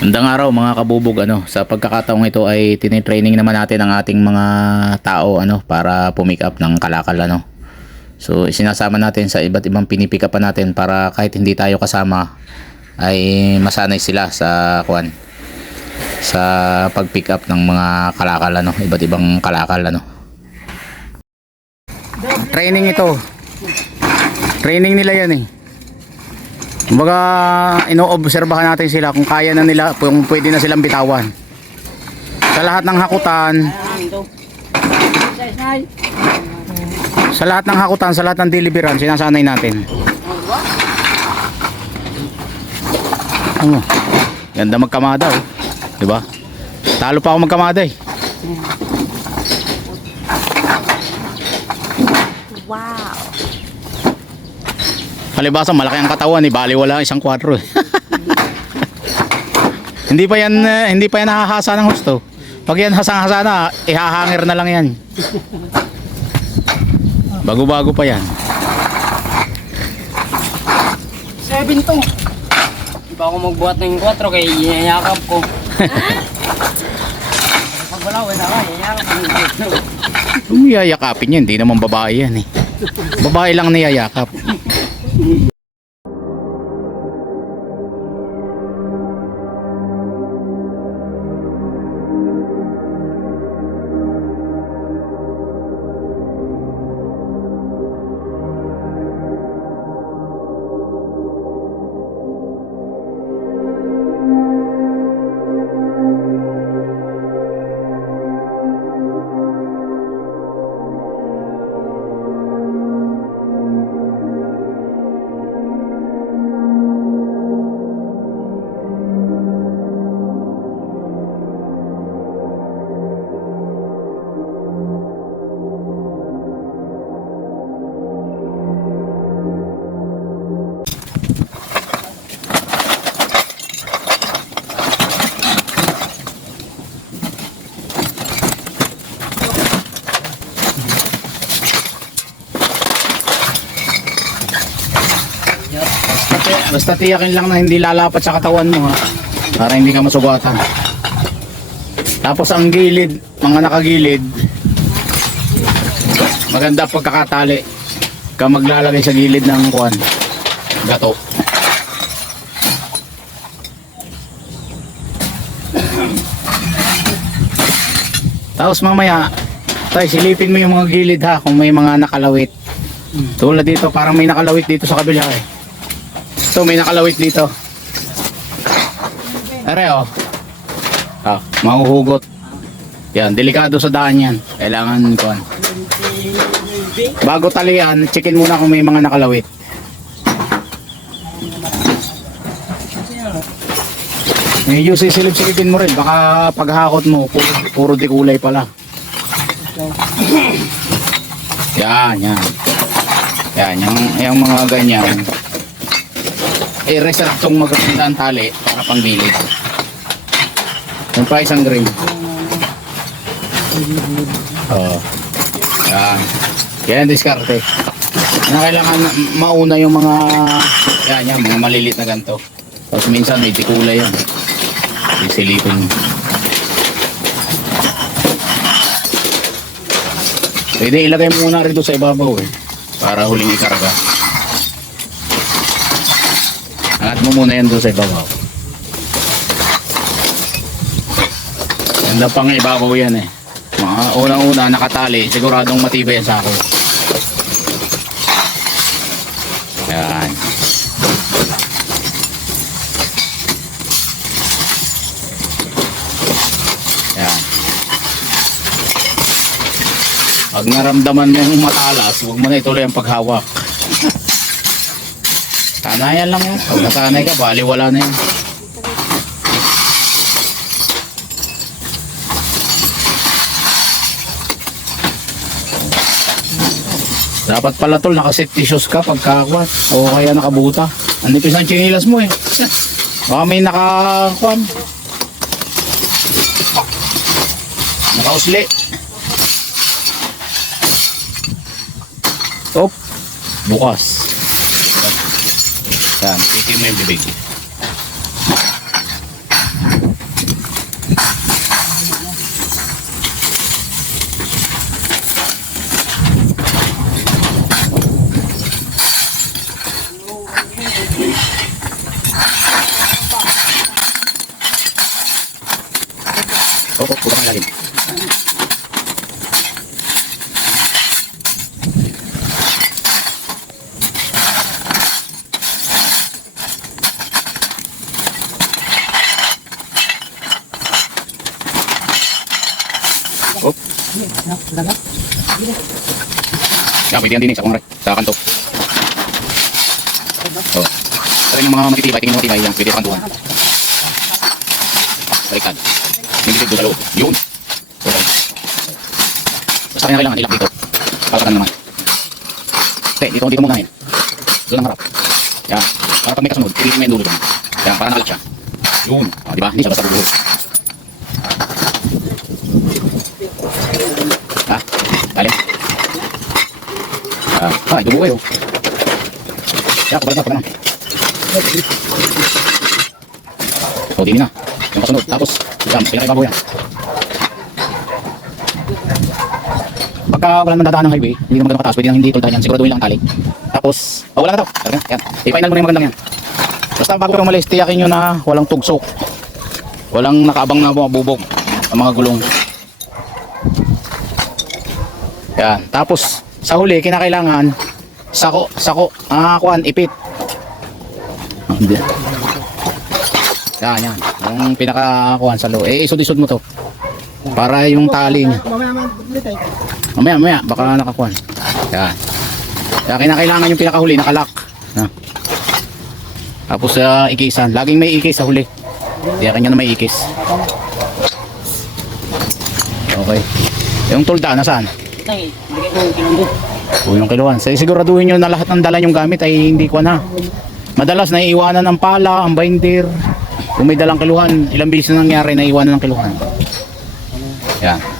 Magandang araw mga kabubog ano sa pagkakataong ito ay tinitraining naman natin ang ating mga tao ano para pumick up ng kalakal ano. So isinasama natin sa iba't ibang pinipick up natin para kahit hindi tayo kasama ay masanay sila sa kwan sa pag-pick up ng mga kalakal ano, iba't ibang kalakal ano. Training ito. Training nila 'yan eh. Kumbaga, inoobserbahan natin sila kung kaya na nila, kung pwede na silang bitawan. Sa lahat ng hakutan, sa lahat ng hakutan, sa lahat ng deliveran, sinasanay natin. Ano? Ganda magkamada oh. Di ba? Talo pa ako magkamada eh. Wow. Palibasa malaki ang katawan eh, bali wala isang kwadro eh. hindi pa yan eh, hindi pa yan nakahasa ng husto. Pag yan hasang-hasa na, ihahanger na lang yan. Bago-bago pa yan. Seven to. Di ba ako magbuhat ng 4 kay yayakap ko. Pag wala, wala ka, ko. Kung yayakapin yan, hindi naman babae yan eh. Babae lang niyayakap. Mm-hmm. Basta tiyakin lang na hindi lalapat sa katawan mo ha. Para hindi ka masugatan. Tapos ang gilid, mga nakagilid, maganda pagkakatali. Ka maglalagay sa gilid ng kuan. Gato. Tapos mamaya, tay silipin mo yung mga gilid ha kung may mga nakalawit. Tulad dito, parang may nakalawit dito sa kabila eh. Ito, may nakalawit dito. Are, oh. Ah, mahuhugot. Yan, delikado sa daan yan. Kailangan ko. Bago talian, checkin muna kung may mga nakalawit. Medyo sisilip-silipin mo rin. Baka paghakot mo, puro, puro di kulay pala. Yan, yan. Yan, yung, yung mga ganyan i-reserve tong maganda ang tali para pang gilid. Yung pa isang grade. Oo. Yan. Yan diskarte. Na kailangan mauna yung mga yan, yan, mga malilit na ganito. Tapos minsan may dikulay yan. Isilipin. Pwede ilagay muna rito sa ibabaw eh. Para huling ikarga. Angat mo muna yan doon sa ibabaw. Ganda pang ibabaw yan eh. Mga unang-una nakatali, siguradong matibay sa ako. Yan. Yan. Pag naramdaman mo yung matalas, huwag mo na ituloy ang paghawak. Sanayan lang yan. Pag nasanay ka, bali wala na yan. Dapat pala tol, nakaset tissues ka pagkakuan. O kaya nakabuta. Ang nipis ang chinilas mo eh. Baka may nakakuan. Nakausli. Op. Bukas. Yan, itim na yung bibig. Oh, kurang. Oh. Yan, pwede yan din eh, sa kong sa kanto. Oh. Pero yung mga matitibay, tingin mo matibay yan, pwede sa kantuhan. Baliktad. Yung dito sa loob. Yun. Okay. Basta kaya kailangan ilak dito. Palatan naman. Okay, dito, dito muna yun. Doon ang harap. Yan. Para pag may kasunod, pilitin mo yung dulo doon. Yan, para nakalat siya. Yun. Ah, di ba? Hindi siya basta bubuhos. Ha? Dali. Ah, ay, dugo kayo. Yan, kabalat na, kabalat na. O, dini na. Yung kasunod. Tapos, yan, pinakaibabaw yan. Pagka wala naman dadaan ng highway, hindi naman kataas, pwede nang hindi tultahan yan, siguraduhin lang ang tali. Tapos, oh, wala na daw. Talaga, yan. I-final mo na yung magandang yan. Basta bago kayo umalis, tiyakin nyo na walang tugsok. Walang nakaabang na bubog ang mga gulong. Yan. Tapos, sa huli, kinakailangan, sako, sako, ah, kuan, ipit. Yan, yan. Yung pinaka-kuhan sa loob. Eh, isod-isod mo to. Para yung tali niya. Mamaya. Mamaya. Baka nakakuhan. Yan. Kaya kinakailangan yung pinakahuli, nakalak. Na. Tapos sa ikisan. Laging may ikis sa huli. Kaya kanya na may ikis. Okay. Yung tulda, nasaan? Bigay ko yung kinundo. O yung kiluan. Sa siguraduhin nyo na lahat ng dala yung gamit ay hindi ko na. Madalas naiiwanan ang pala, ang binder. Kung may dalang kiluhan, ilang bilis na nangyari naiiwanan ng kiluhan. Yan.